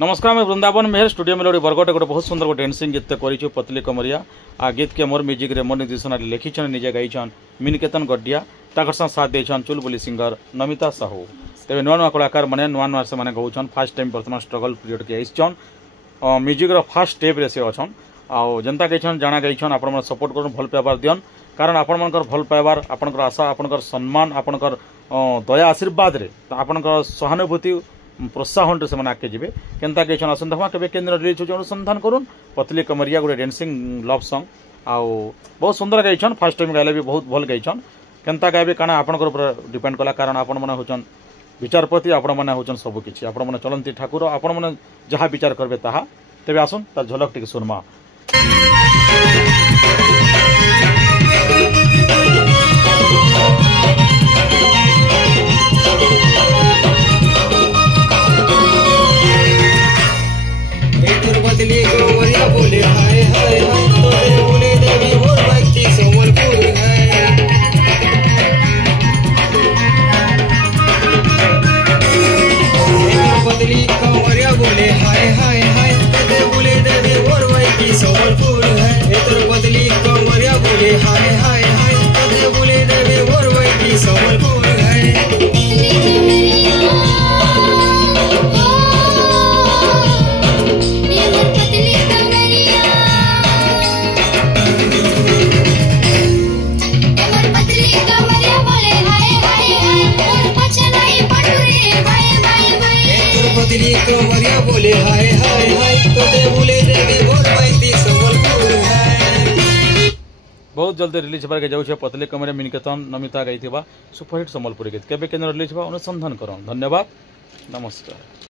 नमस्कार मैं वृंदावन मेहर स्टूडियो में लोडी बरगटे गोटे बहुत सुंदर गोटे डांसिंग गीत कर पतली कमरिया आ गीत के मोर म्यूजिक रे मोर निर्देशन लिखिछन निजे गाइछन मिनिकेतन गड्डिया ताकर साथ देछन चुलबुली सिंगर नमिता साहू। तेज नुआ नुआ कलाकार मैंने नुआ से मैंने गाउछन फास्ट टाइम बर्तमान स्ट्रगल पीरियड के आइछन म्यूजिक रो फर्स्ट स्टेप रे से अछन आ जनता गाइछन जाना गाइछन आपण मन सपोर्ट करन भल पाइबार दियन कारण आपण मनकर भल पाइबार आपनकर आशा आपनकर सम्मान आपनकर दया आशीर्वाद रे आपनकर सहानुभूति प्रोत्साहन से आगे जी केन्ता गाइछन आसन देखा केबे केन्द्र रिलीज हो अनुसंधान करूँ पतली कमरिया गोटे डांसिंग लव सॉन्ग आउ बहुत सुंदर गाइछन फास्ट टाइम गाइले भी बहुत भल गाइछन केन्ता गाइबे कारण आपनकर ऊपर डिपेंड कला कारण आपण मन होचन विचारपति आपण मन होचन सब किछि आपण मन चलंती ठाकुर आपण मन जहाँ विचार करबे ताहा तेबे आसन तार झलक टिके सुनमा। पतली कमरिया बोले हाय हाय हाय तोरे बोले देवी मोर भक्ति संबलपुर है। पतली कमरिया बोले हाय हाय हाय तोरे बोले देवी मोर भक्ति संबलपुर है। पतली कमरिया बोले हाय हाय हाय तोरे बोले देवी मोर भक्ति संबलपुर है। पतली कमरिया बोले हाय हाय हाय तोरे बोले देवी मोर भक्ति संबलपुर है। बहुत जल्दी रिलीज होबार के जाउछे पतली कमरिया मिनिकेतन नमिता गाइथिबा सुपरहिट संबलपुरी गीत केबे केन्द्र रिलीज होबा अनुसंधान करन। धन्यवाद नमस्कार।